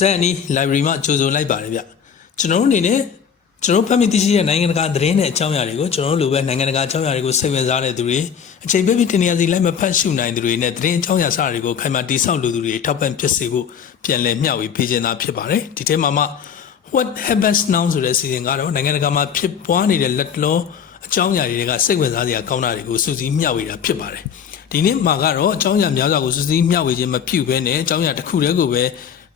ဇက်အနီး library မှာကြိုဆိုလိုက်ပါတယ်ဗျကျွန်တော်တို့အနေနဲ့ကျွန်တော်ဖတ်မိသိရှိတဲ့နိုင်ငံတကာသတင်းနဲ့အကြောင်းအရာတွေကိုကျွန်တော်တို့လိုပဲနိုင်ငံတကာအကြောင်းအရာတွေကိုစိတ်ဝင်စားတဲ့သူတွေအချိန်ပြည့်ပြည့်တင်ရစီလိုက်မဖတ်ရှုနိုင်သူတွေနဲ့သတင်းအကြောင်းအရာစတာတွေကိုခိုင်မာတိဆောက်လူသူတွေထောက်ပံ့ဖြစ်စေဖို့ပြန်လည်မျှဝေပေးခြင်းသာဖြစ်ပါတယ်ဒီထဲမှာမှ what happens now ဆိုတဲ့စီစဉ်ကတော့နိုင်ငံတကာမှာဖြစ်ပွားနေတဲ့လက်တလောအကြောင်းအရာတွေကစိတ်ဝင်စားစရာကောင်းတာတွေကိုစူးစီးမျှဝေတာဖြစ်ပါတယ်ဒီနေ့မှာကတော့အကြောင်းအရာများစွာကိုစူးစီးမျှဝေခြင်းမပြုဘဲနဲ့အကြောင်းအရာတစ်ခုတည်းကိုပဲ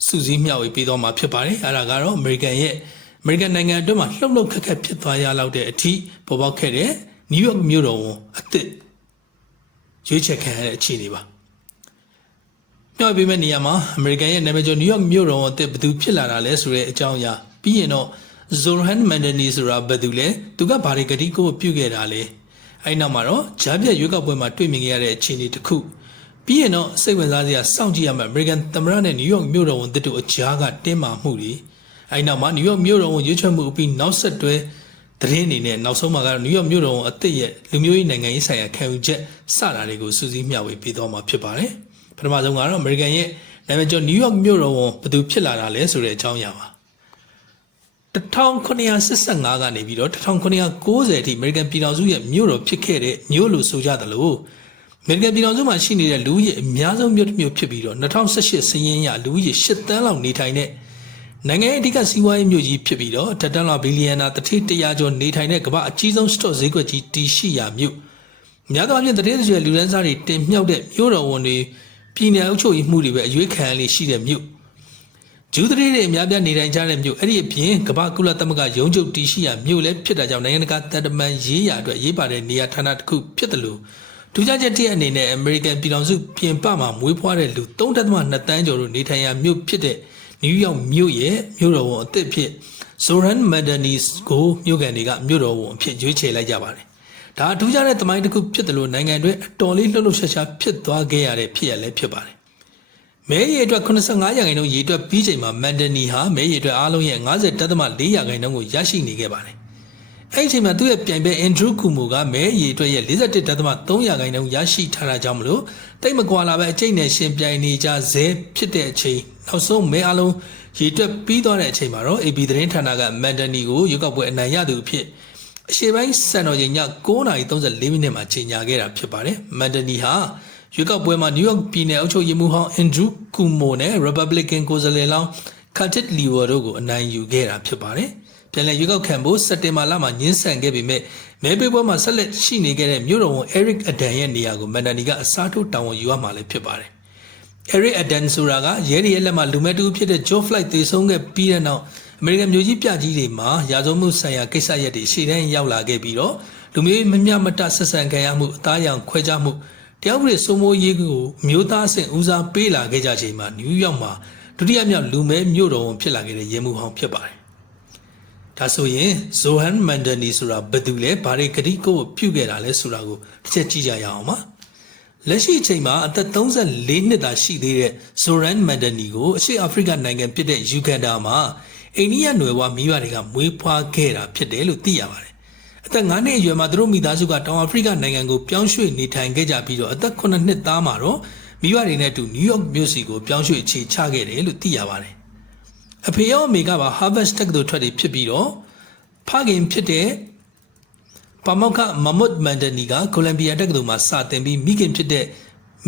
စူးစီးမျှဝေပေးတော့မှာဖြစ်ပါတယ်အဲဒါကတော့ American ရဲ့ American နိုင်ငံအတွင်းမှာလှုပ်လှုပ်ခက်ခက်ဖြစ်သွားရလောက်တဲ့အထိပေါ်ပေါက်ခဲ့တဲ့ New York မြို့တော်ဝန်အသစ်ရွေးချယ်ခံရတဲ့အခြေအနေပါမျှဝေပေးမယ့်နေရာမှာ American ရဲ့နာမည်ကျော် New York မြို့တော်ဝန်အသစ်ဘယ်သူဖြစ်လာတာလဲဆိုတဲ့အကြောင်းအရာပြီးရင်တော့ Zoran Mandani ဆိုတာဘယ်သူလဲသူကဘာတွေကတိကိုပြုခဲ့တာလဲအဲ့နောက်မှာတော့ဂျားပြက်ရွေးကောက်ပွဲမှာတွေ့မြင်ခဲ့ရတဲ့အခြေအနေတစ်ခု ပြီးရင်တော့စိတ်ဝင်စားစရာစောင့်ကြည့်ရမယ့် American သမ္မတနဲ့ New York မြို့တော်ဝန်တို့အကြားကတင်းမာမှုတွေအဲ့နောက်မှာ New York မြို့တော်ဝန်ရွေးချယ်မှုအပြီးနောက်ဆက်တွဲသတင်းအနေနဲ့နောက်ဆုံးမှာကတော့ New York မြို့တော်ဝန်အသစ်ရဲ့လူမျိုးရေးနိုင်ငံရေးဆိုင်ရာခံယူချက်စတာတွေကိုစူးစီးမျှဝေပေးသွားမှာဖြစ်ပါတယ်ပထမဆုံးကတော့ American ရဲ့နာမည်ကျော် New York မြို့တော်ဝန်ဘယ်သူဖြစ်လာတာလဲဆိုတဲ့အကြောင်းအရာပါ1985ကနေပြီးတော့1990အထိ American ပြည်ထောင်စုရဲ့မြို့တော်ဖြစ်ခဲ့တဲ့မြို့လို့ဆိုကြ တယ်လို့ American ပြည်ထောင်စုမှာရှိနေတဲ့လူဦးရေအများဆုံးမြို့တစ်မြို့ဖြစ်ပြီးတော့2018စည်ရင်းရလူဦးရေ8တန်းလောက်နေထိုင်တဲ့နိုင်ငံရဲ့အဓိကစီးပွားရေးမြို့ကြီးဖြစ်ပြီးတော့တက်တန်းလောက်ဘီလီယံနာတစ်ထိ100ကျော်နေထိုင်တဲ့ကမ္ဘာအကြီးဆုံးစတော့ဈေးကွက်ကြီးတည်ရှိရာမြို့များသောအားဖြင့်တရေတရွယ်လူဒန်းစားတွေတင်မြှောက်တဲ့မြို့တော်ဝန်တွေပြည်내အုပ်ချုပ်ရေးမှုတွေပဲအရွေးခံရလေးရှိတဲ့မြို့ဂျူးတရေတွေအများပြနေထိုင်ကြတဲ့မြို့အဲ့ဒီအပြင်ကမ္ဘာကုလသမဂ္ဂရုံးချုပ်တည်ရှိရာမြို့လည်းဖြစ်တာကြောင့်နိုင်ငံတကာတန်တမန်ရေးရာအတွက်ရေးပါတဲ့နေရာဌာနတစ်ခုဖြစ်တယ်လို့ ထူးခြားချက်တည်းအနေနဲ့ American ပြည်ထောင်စုပြင်ပမှာမွေးဖွားတဲ့လူ3.2တန်းကျော်တို့နေထိုင်ရာမြို့ဖြစ်တဲ့နယူးယောက်မြို့ရဲ့မြို့တော်ဝန်အသစ်ဖြစ် Zoran Madani ကိုမြို့ကန်တွေကမြို့တော်ဝန်အဖြစ်ရွေးချယ်လိုက်ကြပါတယ်။ဒါအထူးခြားတဲ့တမိုင်းတစ်ခုဖြစ်တယ်လို့နိုင်ငံတွင်းအတော်လေးလှုပ်လှုပ်ရှားရှားဖြစ်သွားခဲ့ရတဲ့ဖြစ်ရလဲဖြစ်ပါတယ်။မဲရီအတွက်85ရာခိုင်နှုန်းရေအတွက်ပြီးချိန်မှာ Madani ဟာမဲရီအတွက်အားလုံးရဲ့90.4ရာခိုင်နှုန်းကိုရရှိနေခဲ့ပါတယ်။ အဲ့ဒီအချိန်မှာသူ့ရဲ့ပြိုင်ဘက် Andrew Cuomo ကမဲရီအတွက်ရဲ့41.3ရာခိုင်နှုန်းရရှိထားတာကြောင့်မလို့တိတ်မကွာလာပဲအကျိတ်နဲ့ရှင်ပြိုင်နေကြဇဲဖြစ်တဲ့အချိန်နောက်ဆုံးမဲအလုံးရေတွက်ပြီးသွားတဲ့အချိန်မှာတော့ AB သတင်းဌာနကမန်ဒနီကိုရွေးကောက်ပွဲအနိုင်ရသူအဖြစ်အရှေ့ပိုင်းစံတော်ချိန်ည9:34မိနစ်မှာချိန်ညာခဲ့တာဖြစ်ပါတယ်။မန်ဒနီဟာရွေးကောက်ပွဲမှာနယူးယောက်ပြည်နယ်အုပ်ချုပ်ရေးမှူးဟောင်းအန်ဒရူးကူမိုနဲ့ Republican ကိုယ်စားလှယ်လောင်းကတ်တစ်လီဝါတို့ကိုအနိုင်ယူခဲ့တာဖြစ်ပါတယ်။ ပြန်လည်ရွေးကောက်ခံဖို့စက်တင်ဘာလမှာညှင်းဆန်ခဲ့ပေမဲ့မဲပေးပွဲမှာဆက်လက်ရှိနေခဲ့တဲ့မြို့တော်ဝန် Eric Adan ရဲ့နေရာကိုမန်ဒနီကအစားထိုးတာဝန်ယူရမှာလည်းဖြစ်ပါတယ်။ Eric Adan ဆိုတာကရဲတွေရဲ့လက်မှာလူမဲတူဖြစ်တဲ့ Joe Flight သေဆုံးခဲ့ပြီးတဲ့နောက်အမေရိကန်မျိုးကြီးပြကြီးတွေမှာရာဇဝမှုဆိုင်ရာကိစ္စရပ်တွေရှေ့တန်းရောက်လာခဲ့ပြီးတော့လူမျိုးမမျှမတဆက်ဆံခံရမှုအသားရောင်ခွဲခြားမှုတယောက်ပြည်စိုးမိုးရေးကိုမျိုးသားအဆင့်ဦးစားပေးလာခဲ့ကြချိန်မှာနယူးယောက်မှာဒုတိယမြောက်လူမဲမြို့တော်ဝန်ဖြစ်လာခဲ့တဲ့ရဲမှုဟောင်းဖြစ်ပါတယ်။ ဒါဆိုရင် Zohan Mandani ဆိုတာဘယ်သူလဲဘာတွေကတိကိုပြုတ်ခဲ့တာလဲဆိုတာကိုတစ်ချက်ကြည့်ကြရအောင်ပါ။လက်ရှိအချိန်မှာအသက်34နှစ်သာရှိသေးတဲ့ Zoran Mandani ကိုအရှေ့အာဖရိကနိုင်ငံဖြစ်တဲ့ယူဂန်ဒါမှာအိန္ဒိယနွယ်ဘွားမိဘတွေကမွေးဖွားခဲ့တာဖြစ်တယ်လို့သိရပါတယ်။အသက်9နှစ်အရွယ်မှာသူတို့မိသားစုကတောင်အာဖရိကနိုင်ငံကိုပြောင်းရွှေ့နေထိုင်ခဲ့ကြပြီးတော့အသက်9နှစ်သားမှာတော့မိဘတွေနဲ့အတူနယူးယောက်မြို့စီကိုပြောင်းရွှေ့အခြေချခဲ့တယ်လို့သိရပါတယ်။ အဖေရောအမေကပါ Harvard တက္ကသိုလ်ထွက်တွေဖြစ်ပြီးတော့ဖခင်ဖြစ်တဲ့ပါမောက္ခမမွတ်မန်ဒနီကကိုလံဘီယာတက္ကသိုလ်မှာစာသင်ပြီးမိခင်ဖြစ်တဲ့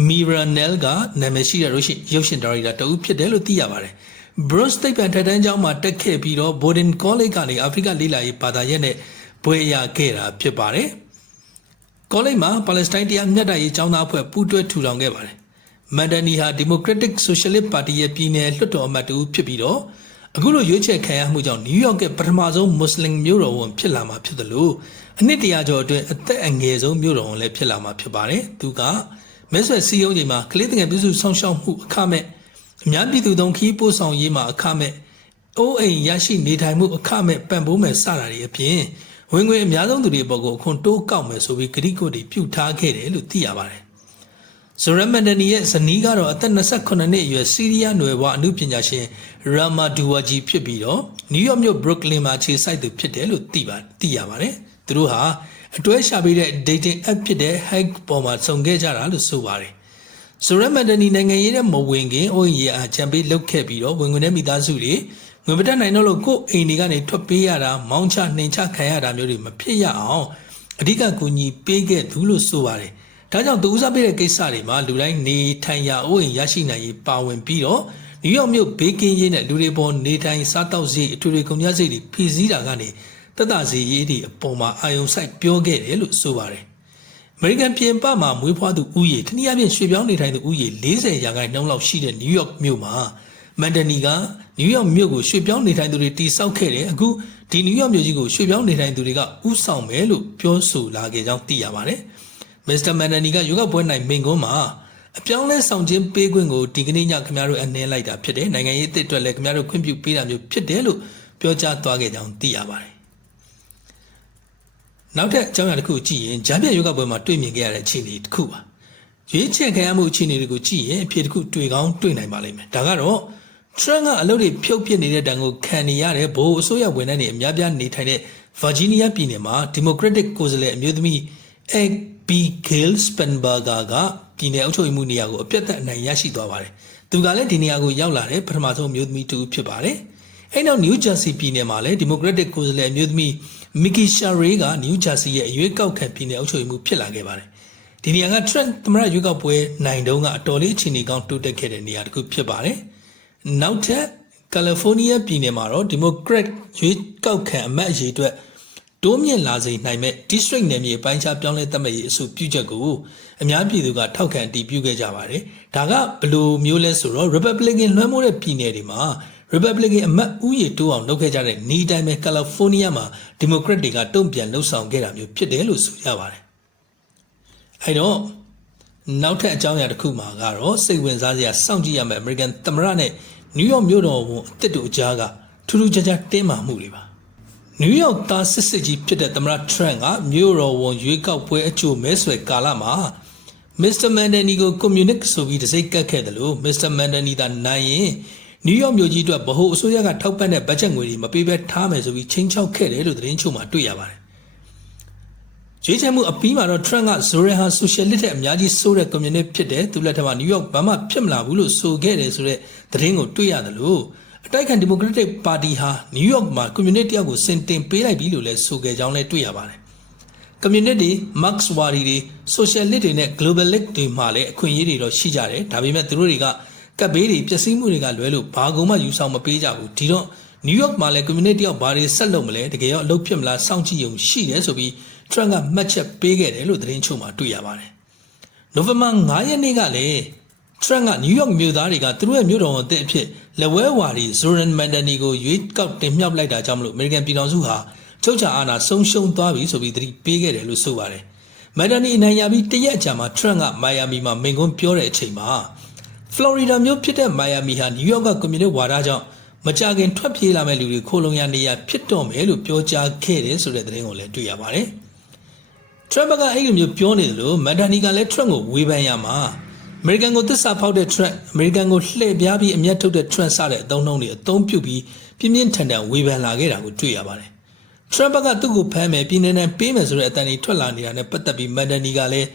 မီရာနယ်ကနာမည်ရှိတဲ့ရုပ်ရှင်ရုပ်ရှင်ဒါရိုက်တာတဦးဖြစ်တယ်လို့သိရပါတယ်။ Bruce တိတ်ပံထက်တန်းကျောင်းမှာတက်ခဲ့ပြီးတော့ Bowdoin College ကနေအာဖရိကလေ့လာရေးဘာသာရပ်နဲ့ဘွဲ့ရခဲ့တာဖြစ်ပါတယ်။ College မှာပါလက်စတိုင်းတရားမျှတရေးကျောင်းသားအဖွဲ့ပူးတွဲထူထောင်ခဲ့ပါတယ်။ မန်ဒနီဟာ Democratic Socialist Party ရဲ့ပြည်နယ်လွှတ်တော်အမတ်တူဖြစ်ပြီးတော့အခုလိုရွေးချယ်ခံရမှုကြောင့်နယူးယောက်ကပထမဆုံးမွတ်စလင်မြို့တော်ဝန်ဖြစ်လာမှာဖြစ်တယ်လို့အနှစ်တရာကျော်အတွင်းအသက်အငယ်ဆုံးမြို့တော်ဝန်လည်းဖြစ်လာမှာဖြစ်ပါတယ်။သူကမဲဆွယ်စည်းရုံးချိန်မှာကလေးတငယ်ပြုစုဆောင်ရှောက်မှုအခမဲ့အများပြည်သူသုံးခီးပို့ဆောင်ရေးမှာအခမဲ့အိုးအိမ်ရရှိနေထိုင်မှုအခမဲ့ပံ့ပိုးမယ်စတာတွေအပြင်ဝင်ငွေအများဆုံးသူတွေပေါ်ကိုအခွန်တိုးကောက်မယ်ဆိုပြီးဂရိကိုတွေပြုထားခဲ့တယ်လို့သိရပါတယ်။ ဇိုရမန်ဒနီရဲ့ဇနီးကတော့အသက်28နှစ်အရွယ်စီးရီးယားနွယ်ဘွားအမှုပညာရှင်ရာမာဒူဝါဂျီဖြစ်ပြီးတော့နယူးယောက်မြို့ဘရုတ်လင်မှာခြေစိုက်သူဖြစ်တယ်လို့သိပါသိရပါတယ်။သူတို့ဟာအတွဲရှာပေးတဲ့ dating app ဖြစ်တဲ့ Hike ပေါ်မှာစုံခဲ့ကြတာလို့ဆိုပါတယ်ဆိုရက်မန်ဒနီနိုင်ငံရေးတဲ့မဝင်ခင်အိုးရီအာချန်ပေးလုတ်ခဲ့ပြီးတော့ဝင်ဝင်တဲ့မိသားစုတွေငွေပတက်နိုင်တော့လို့ကိုယ်အိမ်တွေကနေထွက်ပေးရတာမောင်းချနှင်ချခံရတာမျိုးတွေမဖြစ်ရအောင်အဓိကကူညီပေးခဲ့သူလို့ဆိုပါတယ်။ ဒါကြောင့်သူဦးစားပေးတဲ့ကိစ္စတွေမှာလူတိုင်းနေထိုင်ရာအိုးအိမ်ရရှိနိုင်ရေးပါဝင်ပြီးတော့နယူးယောက်မြို့ဘေးကင်းရေးနဲ့လူတွေပေါ်နေထိုင်စားတောက်စေးအထွေထွေကုန်ကျစရိတ်တွေဖြည့်ဆည်းတာကနေတက်တာစီရေးတွေအပေါ်မှာအာယုံဆိုင်ပြောခဲ့တယ်လို့ဆိုပါတယ်။အမေရိကန်ပြင်ပမှာမွေးဖွားသူဥယျာဉ်တနည်းအားဖြင့်ရွှေပြောင်းနေထိုင်သူဥယျာဉ်40ရာခိုင်နှုန်းလောက်ရှိတဲ့နယူးယောက်မြို့မှာမန်ဒနီကနယူးယောက်မြို့ကိုရွှေပြောင်းနေထိုင်သူတွေတိစောက်ခဲ့တယ်အခုဒီနယူးယောက်မြို့ကြီးကိုရွှေပြောင်းနေထိုင်သူတွေကဥဆောင်မယ်လို့ပြောဆိုလာခဲ့ကြောင်းသိရပါတယ် မစ္စတာမန်ဒနီကယောဂပွဲနိုင်မိန်ကွန်းမှာအပြောင်းလဲဆောင်ခြင်းပေးခွင့်ကိုဒီကနေ့ညခင်ဗျားတို့အနှင်းလိုက်တာဖြစ်တယ်နိုင်ငံရေးအသစ်အတွက်လည်းခင်ဗျားတို့ခွင့်ပြုပေးတာမျိုးဖြစ်တယ်လို့ပြောကြားသွားခဲ့ကြောင်းသိရပါတယ်နောက်ထပ်အကြောင်းအရာတစ်ခုကြည့်ရင်ဂျာပြတ်ယောဂပွဲမှာတွေ့မြင်ခဲ့ရတဲ့အခြေအနေတစ်ခုပါရွေးချယ်ခံရမှုအခြေအနေတွေကိုကြည့်ရင်အဖြစ်တစ်ခုတွေ့ကောင်းတွေ့နိုင်ပါလိမ့်မယ်ဒါကတော့ Trump ကအလုပ်တွေဖြုတ်ပစ်နေတဲ့တန်ကိုခံနေရတဲ့ဘိုးအစိုးရဝန်ထမ်းတွေအများပြားနေထိုင်တဲ့ Virginia ပြည်နယ်မှာ Democratic ကိုယ်စားလှယ်အမျိုးသမီး Abigail Spanberger ကပြည်နယ်အုပ်ချုပ်ရေးမှူးနေရာကိုအပြတ်သက်အနိုင်ရရှိသွားပါတယ်သူကလည်းဒီနေရာကိုရောက်လာတဲ့ပထမဆုံးအမျိုးသမီးတူဖြစ်ပါတယ်အဲ့နောက် New Jersey ပြည်နယ်မှာလည်း Democratic ကိုယ်စားလှယ်အမျိုးသမီး Mickey Sherry က New Jersey ရဲ့အရွေးကောက်ခံပြည်နယ်အုပ်ချုပ်ရေးမှူးဖြစ်လာခဲ့ပါတယ်။ဒီနေရာက Trump သမ္မတရွေးကောက်ပွဲနိုင်တုန်းကအတော်လေးအခြေအနေကောင်းတိုးတက်ခဲ့တဲ့နေရာတစ်ခုဖြစ်ပါတယ်။နောက်ထပ် California ပြည်နယ်မှာတော့ Democrat ရွေးကောက်ခံအမတ်အရေးအတွက် တိုးမြင့်လာစေနိုင်မဲ့ district နယ်မြေအပိုင်းခြားပြောင်းလဲသတ်မှတ်ရေးအဆိုပြုချက်ကိုအများပြည်သူကထောက်ခံအတည်ပြုခဲ့ကြပါတယ်။ဒါကဘယ်လိုမျိုးလဲဆိုတော့ Republican လွှမ်းမိုးတဲ့ပြည်နယ်တွေမှာ Republican အမတ်ဦးရေတိုးအောင်လုပ်ခဲ့ကြတဲ့နေတိုင်းပဲ California မှာ Democrat တွေကတုံ့ပြန်လှုပ်ဆောင်ခဲ့တာမျိုးဖြစ်တယ်လို့ဆိုရပါတယ်။အဲတော့နောက်ထပ်အကြောင်းအရာတစ်ခုမှာကတော့စိတ်ဝင်စားစရာစောင့်ကြည့်ရမယ့် American သမ္မတနဲ့ New York မြို့တော်ဝန်အစ်စ်တို့အကြားကထူးထူးခြားခြားတင်းမာမှုတွေပါ။ New York သားစစ်စစ်ကြီးဖြစ်တဲ့သမ္မတ Trump ကမြို့တော်ဝန်ရွေးကောက်ပွဲအချို့မဲဆွယ်ကာလမှာ Mr. Mandani ကို communic ဆိုပြီးတစိမ့်ကတ်ခဲ့တယ်လို့ Mr. Mandani သာနိုင်ရင်နယူးယောက်မြို့ကြီးအတွက်ဗဟိုအစိုးရကထောက်ပံ့တဲ့ဘတ်ဂျက်ငွေတွေမပေးဘဲထားမယ်ဆိုပြီးချင်းချောက်ခဲ့တယ်လို့သတင်းချုပ်မှာတွေ့ရပါတယ်။ရွေးချယ်မှုအပြီးမှာတော့ Trump က Zoran ဟာ socialist တဲ့အများကြီးစိုးတဲ့ communist ဖြစ်တယ်သူလက်ထက်မှာ New York ဘာမှဖြစ်မလာဘူးလို့ဆိုခဲ့တယ်ဆိုတဲ့သတင်းကိုတွေ့ရတယ်လို့ အတိုက်ခံ Democratic Party ဟာ New York မှာ communist တယောက်ကိုစင်တင်ပေးလိုက်ပြီလို့လည်းဆိုခဲ့ကြောင်းလည်းတွေ့ရပါတယ်။ communist တွေ Marx ဝါဒီတွေ socialist တွေနဲ့ globalist တွေမှာလည်းအခွင့်အရေးတွေတော့ရှိကြတယ်ဒါပေမဲ့သူတို့တွေကကပ်ဘေးတွေပျက်စီးမှုတွေကလွဲလို့ဘာကုံမှယူဆောင်မပေးကြဘူးဒီတော့နယူးယောက်မှာလည်း community တယောက်ဘာတွေဆက်လုပ်မလဲတကယ်ရောအလုပ်ဖြစ်မလားစောင့်ကြည့်ရုံရှိတယ်ဆိုပြီး Trump ကမှတ်ချက်ပေးခဲ့တယ်လို့သတင်းချုပ်မှာတွေ့ရပါတယ်။ November 9ရက်နေ့ကလည်း Trump က New York မြို့သားတွေကသူတို့ရဲ့မြို့တော်ဝန်အသစ်အဖြစ်လက်ဝဲဝါဒီ Zoran Mandani ကိုရွေးကောက်တင်မြှောက်လိုက်တာကြောင့်မလို့ American ပြည်ထောင်စုဟာချုပ်ချာအာဏာဆုံးရှုံးသွားပြီဆိုပြီးသတိပေးခဲ့တယ်လို့ဆိုပါတယ်။ Mandani အနိုင်ရပြီးတရက်အကြာမှာ Trump က Miami မှာမိန့်ခွန်းပြောတဲ့အချိန်မှာဖလော်ရီဒါမြို့ဖြစ်တဲ့မိုင်ယာမီဟာနယူးယောက်ကကွန်မြူနစ်ဝါဒကြောင့်မကြခင်ထွက်ပြေးလာမဲ့လူတွေခိုလုံရနေရဖြစ်တော့မယ်လို့ပြောကြားခဲ့တယ်ဆိုတဲ့သတင်းကိုလည်းတွေ့ရပါတယ်။ Trump ကအဲ့လိုမျိုးပြောနေတယ်လို့မန်ဒါနီကလည်း Trump ကိုဝေဖန်ရမှာအ မေရိကန်ကိုသစ္စာဖောက်တဲ့ Trump အမေရိကန်ကိုလှည့်ပြားပြီးအမျက်ထုတ်တဲ့ Trump စတဲ့အသုံးနှုန်းတွေအသုံးပြုပြီးပြင်းပြင်းထန်ထန်ဝေဖန်လာခဲ့တာကိုတွေ့ရပါတယ်။ Trump ကသူ့ကိုဖမ်းမယ်ပြည်내နဲ့ပေးမယ်ဆိုတဲ့အတန်ကြီးထွက်လာနေတာနဲ့ပတ်သက်ပြီးမန်ဒါနီကလည်း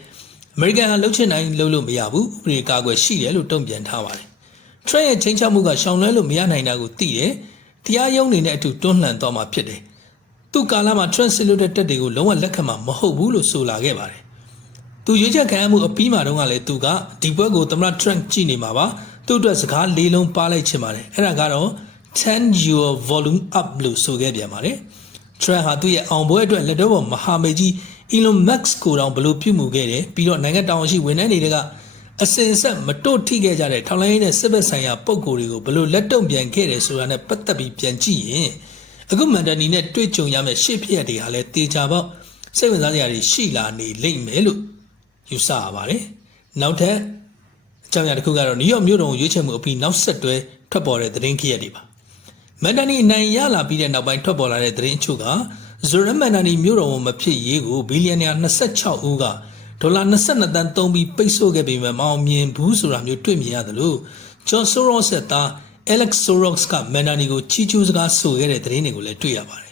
အမေရိကန်ဟာလှုပ်ချင်တိုင်းလှုပ်လို့မရဘူးဥပဒေကာကွယ်ရှိတယ်လို့တုံ့ပြန်ထားပါတယ်။ Trump ရဲ့ချင်းချောက်မှုကရှောင်လွှဲလို့မရနိုင်တာကိုသိတယ်။တရားရုံးတွေနဲ့အတူတွန်းလှန်သွားမှာဖြစ်တယ်။သူ့ကာလမှာ Trump စစ်လို့တဲ့တက်တွေကိုလုံးဝလက်ခံမှာမဟုတ်ဘူးလို့ဆိုလာခဲ့ပါတယ်။ သူရွေးချယ်ခံရမှုအပြီးမှာတုန်းကလည်းသူကဒီဘွဲကိုသမ္မတ Trump ကြည့်နေမှာပါ။သူ့အတွက်စကားလေးလုံးပါလိုက်ချင်ပါတယ်။အဲ့ဒါကတော့ turn your volume up လို့ဆိုခဲ့ပြန်ပါတယ်။ Trump ဟာသူ့ရဲ့အောင်ပွဲအတွက်လက်တော့မဟာမေကြီး Elon Musk ကိုတောင်ဘလို့ပြုမှုခဲ့တယ်ပြီးတော့နိုင်ငံတောင်ရှိဝန်ထမ်းတွေကအစင်ဆက်မတို့ထိခဲ့ကြတဲ့ထောင်လိုင်းနဲ့စစ်ဘက်ဆိုင်ရာပုံကိုယ်တွေကိုဘလို့လက်တုံ့ပြန်ခဲ့တယ်ဆိုတာနဲ့ပတ်သက်ပြီးပြန်ကြည့်ရင်အခုမန်ဒနီနဲ့တွေ့ကြုံရမယ့်ရှေ့ဖြစ်ရတွေဟာလည်းတေချာပေါက်စိတ်ဝင်စားစရာတွေရှိလာနေလိမ့်မယ်လို့ ယူဆရပါတယ်နောက်ထပ်အကြောင်းအရာတစ်ခုကတော့နယူးယောက်မြို့တော်ကိုရွေးချယ်မှုအပြီးနောက်ဆက်တွဲထွက်ပေါ်တဲ့သတင်းခရက်တွေပါမန်ဒနီအနိုင်ရလာပြီးတဲ့နောက်ပိုင်းထွက်ပေါ်လာတဲ့သတင်းအချို့ကဇိုရမန်ဒနီမြို့တော်ဝန်မဖြစ်ရေးကိုဘီလီယံနာ26ဦးကဒေါ်လာ22တန်းသုံးပြီးပိတ်ဆို့ခဲ့ပေမဲ့မအောင်မြင်ဘူးဆိုတာမျိုးတွေ့မြင်ရတယ်လို့ဂျွန်ဆိုရော့စ်သား Alex Soros ကမန်ဒနီကိုချီးကျူးစကားဆိုခဲ့တဲ့သတင်းတွေကိုလည်းတွေ့ရပါတယ်။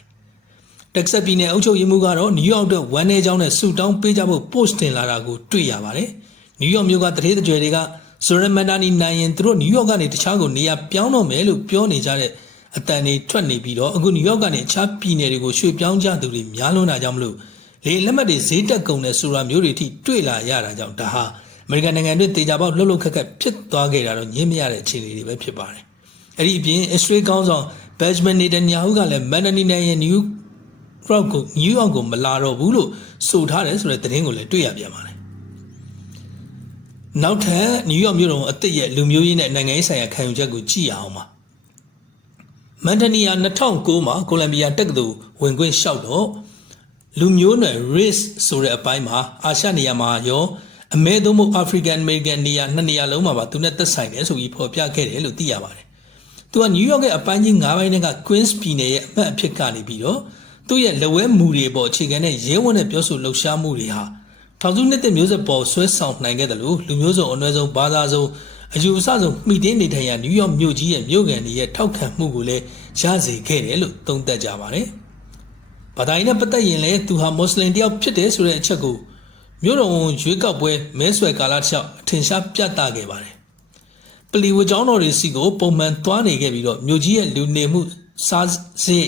တက်ဆက်ပြည်နယ်အုပ်ချုပ်ရေးမှူးကတော့နယူးယောက်အတွက်ဝမ်းနေကြောင်းနဲ့ဆူတောင်းပေးကြဖို့ post တင်လာတာကိုတွေ့ရပါတယ်။နယူးယောက်မြို့ကတရေတကြွယ်တွေကဆိုရမန်ဒါနီနိုင်ရင်သူတို့နယူးယောက်ကနေတခြားကိုနေရာပြောင်းတော့မယ်လို့ပြောနေကြတဲ့အတန်တွေထွက်နေပြီးတော့အခုနယူးယောက်ကနေအခြားပြည်နယ်တွေကိုရွှေ့ပြောင်းကြသူတွေများလွန်းတာကြောင့်မလို့လေလက်မှတ်တွေဈေးတက်ကုန်တဲ့ဆိုတာမျိုးတွေအထိတွေ့လာရတာကြောင့်ဒါဟာအမေရိကန်နိုင်ငံတွင်းတေချာပေါက်လှုပ်လှုပ်ခက်ခက်ဖြစ်သွားခဲ့တာတော့ညင်းမရတဲ့အခြေအနေတွေပဲဖြစ်ပါတယ်အဲ့ဒီအပြင်အစ္စရေးကောင်းဆောင်ဘက်ဂျမန်နေတန်ယာဟုကလည်းမန်ဒနီနိုင်ရဲ့နယူး ယောက်ကိုနယူးယောက်ကိုမလာတော့ဘူးလို့ဆိုထားတယ်ဆိုတဲ့သတင်းကိုလည်းတွေ့ရပြန်ပါတယ်နောက်ထပ်နယူးယောက်မြို့တော်အသစ်ရဲ့လူမျိုးရေးနဲ့နိုင်ငံရေးဆိုင်ရာခံယူချက်ကိုကြည့်ရအောင်ပါမန်ဒနီယာ2009မှာကိုလံဘီယာတက္ကသိုလ်ဝင်ခွင့်လျှောက်တော့လူမျိုးနွယ် race ဆိုတဲ့အပိုင်းမှာအာရှနေရာမှာရောအမဲသုံးမှု African American နေရာနှစ်နေရာလုံးမှာပါသူနဲ့သက်ဆိုင်တယ်ဆိုပြီးဖော်ပြခဲ့တယ်လို့သိရပါတယ်။သူကနယူးယောက်ရဲ့အပိုင်းကြီး၅ပိုင်းက Queens ပြည်နယ်ရဲ့အမှတ်အဖြစ်ကနေပြီးတော့ သူ့ရဲ့လက်ဝဲမူတွေပေါ်အခြေခံတဲ့ရဲဝံ့တဲ့ပြောဆိုလှုပ်ရှားမှုတွေဟာထောင်စုနှစ်သက်မျိုးဆက်ပေါ်ဆွဲဆောင်နိုင်ခဲ့တယ်လို့လူမျိုးစုံအနည်းဆုံးဘာသာစုံအယူအဆဆုံးမိတင်းနေထိုင်ရာနယူးယောက်မြို့ကြီးရဲ့မြို့ကန်တွေရဲ့ထောက်ခံမှုကိုလည်းရစေခဲ့တယ်လို့သုံးသပ်ကြပါတယ်။ဘာသာရေးနဲ့ပတ်သက်ရင်လည်းသူဟာမွတ်စလင်တယောက်ဖြစ်တယ်ဆိုတဲ့အချက်ကိုမြို့တော်ဝန်ရွေးကောက်ပွဲမဲဆွယ်ကာလတစ်လျှောက်အထင်ရှားပြသခဲ့ပါတယ်။ပလီဝကျောင်းတော်တွေစီကိုပုံမှန်သွားနေခဲ့ပြီးတော့မြို့ကြီးရဲ့လူနေမှုစားစိတ်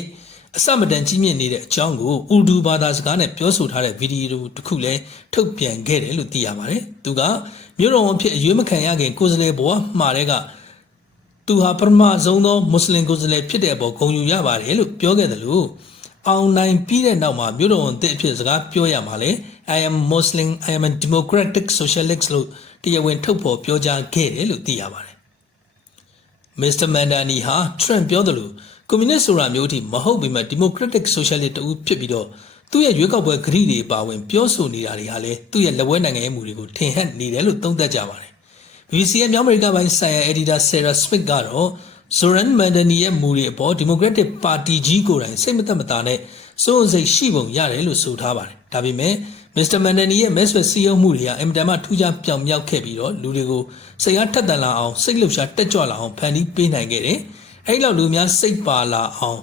အစမတန်ကြီးမြင့်နေတဲ့အကြောင်းကိုအူဒူဘာသာစကားနဲ့ပြောဆိုထားတဲ့ဗီဒီယိုတစ်ခုလည်းထုတ်ပြန်ခဲ့တယ်လို့သိရပါတယ်။သူကမြို့တော်ဝန်ဖြစ်အရွေးမခံရခင်ကိုယ်စားလှယ်ဘဝမှာတဲ့ကသူဟာပထမဆုံးသောမွတ်စလင်ကိုယ်စားလှယ်ဖြစ်တဲ့အပေါ်ဂုဏ်ယူရပါတယ်လို့ပြောခဲ့တယ်လို့အောင်နိုင်ပြီးတဲ့နောက်မှာမြို့တော်ဝန်တစ်အဖြစ်စကားပြောရမှာလေ I am Muslim I am a democratic socialist လို့တရားဝင်ထုတ်ဖော်ပြောကြားခဲ့တယ်လို့သိရပါတယ်။ Mr. Mandani ဟာ Trump ပြောတယ်လို့ ကွန်မြူနစ်ဆိုတာမျိုးအထိမဟုတ်ပေမဲ့ democratic socialist တူဖြစ်ပြီးတော့သူ့ရဲ့ရွေးကောက်ပွဲဂရိတွေပါဝင်ပြောဆိုနေတာတွေဟာလည်းသူ့ရဲ့လက်ဝဲနိုင်ငံရေးမူတွေကိုထင်ဟပ်နေတယ်လို့သုံးသပ်ကြပါတယ်။ BBC ရဲ့မြောက်အမေရိကပိုင်းဆိုင်ရာ editor Sarah Smith ကတော့ Zoran Mandani ရဲ့မူတွေအပေါ် Democratic Party ကြီးကိုယ်တိုင်စိတ်မသက်မသာနဲ့စိုးစိတ်ရှိပုံရတယ်လို့ဆိုထားပါတယ်။ဒါပေမဲ့ Mr. Mandani ရဲ့မဲဆွယ်စည်းရုံးမှုတွေဟာအင်မတန်မှထူးခြားပြောင်မြောက်ခဲ့ပြီးတော့လူတွေကိုစိတ်အားထက်သန်လာအောင်စိတ်လှုပ်ရှားတက်ကြွလာအောင်ဖန်တီးပေးနိုင်ခဲ့တယ်။ အဲဒီလောက်လူများစိတ်ပါလာအောင်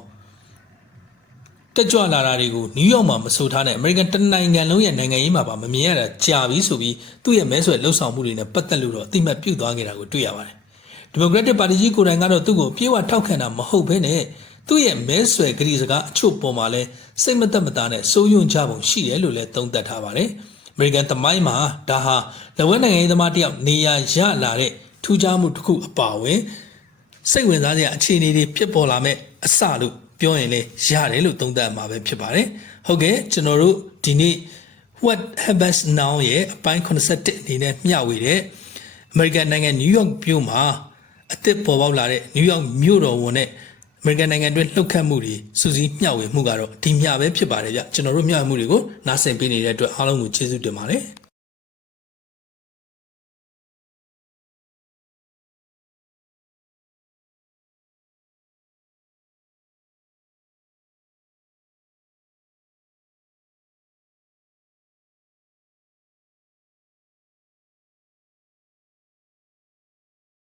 တက်ကြွလာတာတွေကိုနယူးယောက်မှာမဆိုထားတဲ့အမေရိကန်တနိုင်ငံလုံးရဲ့နိုင်ငံရေးမှာပါမမြင်ရတာကြာပြီဆိုပြီးသူ့ရဲ့မဲဆွယ်လှုပ်ဆောင်မှုတွေနဲ့ပတ်သက်လို့တော့အတိမတ်ပြုတ်သွားခဲ့တာကိုတွေ့ရပါတယ်။ဒီမိုကရက်တစ်ပါတီကြီးကိုယ်တိုင်ကတော့သူ့ကိုပြေဝထောက်ခံတာမဟုတ်ဘဲနဲ့သူ့ရဲ့မဲဆွယ်ကတိစကားအချို့ပေါ်မှာလဲစိတ်မသက်မသာနဲ့စိုးရွံ့ကြပုံရှိတယ်လို့လည်းသုံးသပ်ထားပါတယ်။အမေရိကန်သမိုင်းမှာဒါဟာလက်ဝဲနိုင်ငံရေးသမားတယောက်နေရာရလာတဲ့ထူးခြားမှုတစ်ခုအပါအဝင် စိတ်ဝင်စားစရာအခြေအနေတွေဖြစ်ပေါ်လာမဲ့အစလို့ပြောရင်လည်းရတယ်လို့သုံးသပ်မှာပဲဖြစ်ပါတယ်။ဟုတ်ကဲ့ကျွန်တော်တို့ဒီနေ့ What Happens Now ရဲ့အပိုင်း81အနေနဲ့မျှဝေတဲ့အမေရိကန်နိုင်ငံနယူးယောက်မြို့မှာအသစ်ပေါ်ပေါက်လာတဲ့နယူးယောက်မြို့တော်ဝန်နဲ့အမေရိကန်နိုင်ငံတွင်းလှုပ်ခတ်မှုတွေစူးစီးမျှဝေမှုကတော့ဒီမျှပဲဖြစ်ပါတယ်ဗျကျွန်တော်တို့မျှဝေမှုတွေကိုနားဆင်ပေးနေတဲ့အတွက်အားလုံးကိုကျေးဇူးတင်ပါတယ်